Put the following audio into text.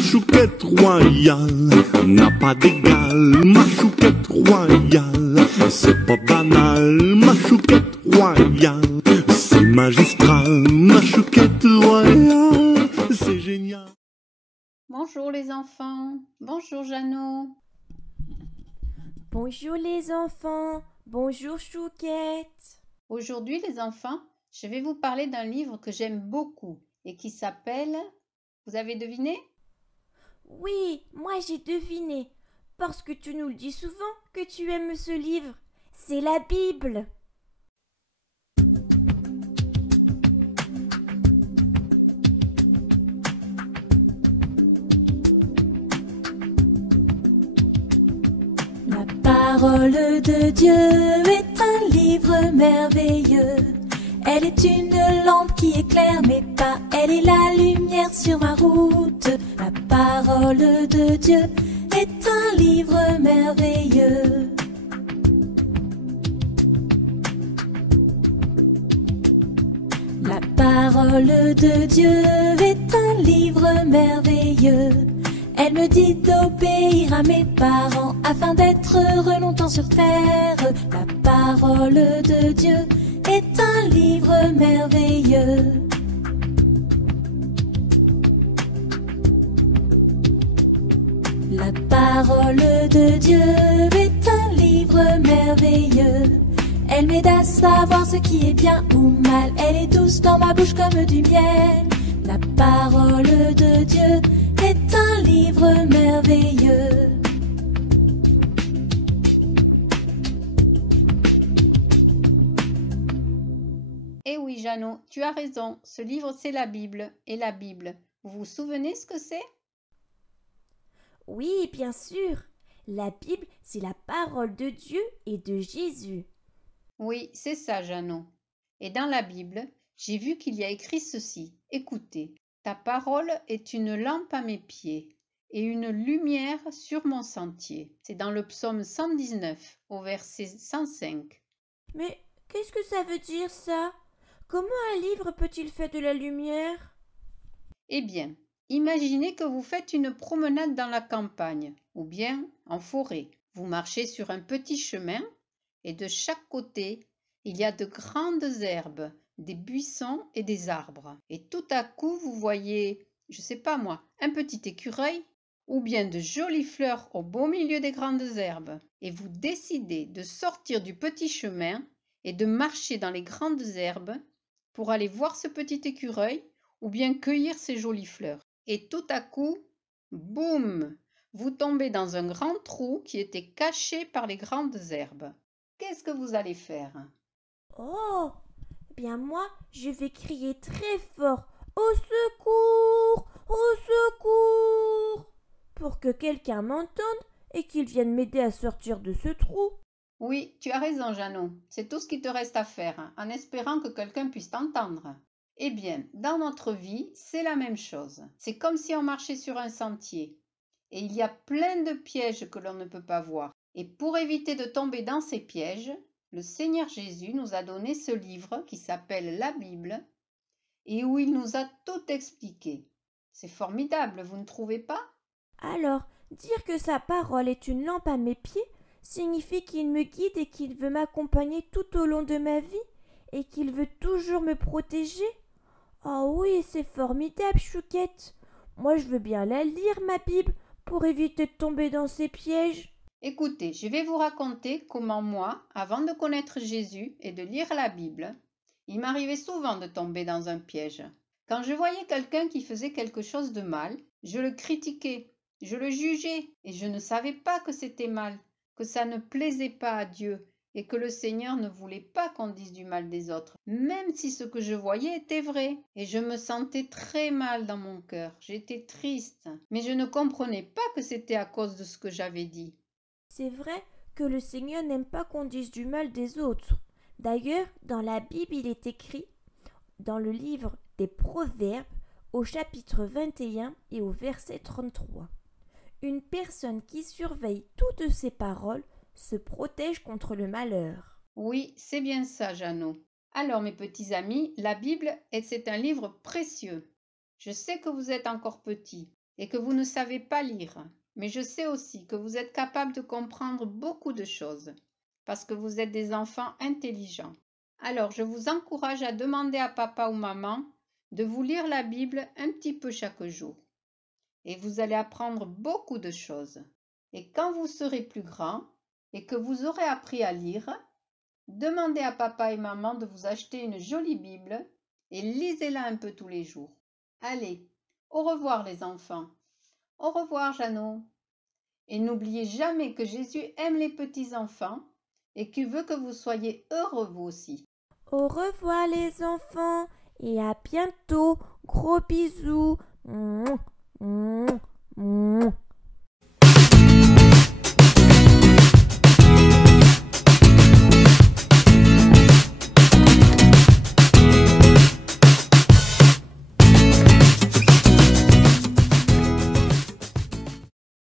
Ma chouquette royale n'a pas d'égal. Ma chouquette royale, c'est pas banal. Ma chouquette royale, c'est magistral. Ma chouquette royale, c'est génial. Bonjour les enfants, bonjour Jeannot. Bonjour les enfants, bonjour Chouquette. Aujourd'hui les enfants, je vais vous parler d'un livre que j'aime beaucoup et qui s'appelle... Vous avez deviné? Oui, moi j'ai deviné, parce que tu nous le dis souvent que tu aimes ce livre. C'est la Bible. La parole de Dieu est un livre merveilleux. Elle est une lampe qui éclaire mes pas, elle est la lumière sur ma route. La parole de Dieu est un livre merveilleux. La parole de Dieu est un livre merveilleux. Elle me dit d'obéir à mes parents afin d'être heureux longtemps sur terre. La parole de Dieu est un livre merveilleux. La parole de Dieu est un livre merveilleux. Elle m'aide à savoir ce qui est bien ou mal. Elle est douce dans ma bouche comme du miel. La parole de Dieu est un livre merveilleux. Eh oui Jeannot, tu as raison, ce livre c'est la Bible. Et la Bible, vous vous souvenez ce que c'est? Oui, bien sûr. La Bible, c'est la parole de Dieu et de Jésus. Oui, c'est ça Jeannot. Et dans la Bible, j'ai vu qu'il y a écrit ceci. Écoutez, ta parole est une lampe à mes pieds et une lumière sur mon sentier. C'est dans le psaume 119 au verset 105. Mais qu'est-ce que ça veut dire ça? Comment un livre peut-il faire de la lumière? Eh bien, imaginez que vous faites une promenade dans la campagne ou bien en forêt. Vous marchez sur un petit chemin et de chaque côté, il y a de grandes herbes, des buissons et des arbres. Et tout à coup, vous voyez, je sais pas moi, un petit écureuil ou bien de jolies fleurs au beau milieu des grandes herbes. Et vous décidez de sortir du petit chemin et de marcher dans les grandes herbes pour aller voir ce petit écureuil ou bien cueillir ces jolies fleurs. Et tout à coup, boum, vous tombez dans un grand trou qui était caché par les grandes herbes. Qu'est-ce que vous allez faire? Oh, eh bien moi, je vais crier très fort au secours, au secours, pour que quelqu'un m'entende et qu'il vienne m'aider à sortir de ce trou. Oui, tu as raison, Jeannot. C'est tout ce qui te reste à faire, en espérant que quelqu'un puisse t'entendre. Eh bien, dans notre vie, c'est la même chose. C'est comme si on marchait sur un sentier. Et il y a plein de pièges que l'on ne peut pas voir. Et pour éviter de tomber dans ces pièges, le Seigneur Jésus nous a donné ce livre qui s'appelle la Bible et où il nous a tout expliqué. C'est formidable, vous ne trouvez pas? Alors, dire que sa parole est une lampe à mes pieds signifie qu'il me guide et qu'il veut m'accompagner tout au long de ma vie et qu'il veut toujours me protéger. Oh oui, c'est formidable, Chouquette. Moi, je veux bien la lire, ma Bible, pour éviter de tomber dans ces pièges. Écoutez, je vais vous raconter comment moi, avant de connaître Jésus et de lire la Bible, il m'arrivait souvent de tomber dans un piège. Quand je voyais quelqu'un qui faisait quelque chose de mal, je le critiquais, je le jugeais, et je ne savais pas que c'était mal, que ça ne plaisait pas à Dieu, et que le Seigneur ne voulait pas qu'on dise du mal des autres, même si ce que je voyais était vrai. Et je me sentais très mal dans mon cœur, j'étais triste, mais je ne comprenais pas que c'était à cause de ce que j'avais dit. C'est vrai que le Seigneur n'aime pas qu'on dise du mal des autres. D'ailleurs, dans la Bible, il est écrit, dans le livre des Proverbes, au chapitre 21 et au verset 33. Une personne qui surveille toutes ses paroles se protège contre le malheur. Oui, c'est bien ça, Jeannot. Alors, mes petits amis, la Bible, c'est un livre précieux. Je sais que vous êtes encore petits et que vous ne savez pas lire, mais je sais aussi que vous êtes capable de comprendre beaucoup de choses, parce que vous êtes des enfants intelligents. Alors, je vous encourage à demander à papa ou maman de vous lire la Bible un petit peu chaque jour. Et vous allez apprendre beaucoup de choses. Et quand vous serez plus grand et que vous aurez appris à lire, demandez à papa et maman de vous acheter une jolie Bible et lisez-la un peu tous les jours. Allez, au revoir les enfants. Au revoir Jeannot. Et n'oubliez jamais que Jésus aime les petits-enfants et qu'il veut que vous soyez heureux vous aussi. Au revoir les enfants et à bientôt. Gros bisous. Mouah, mouah.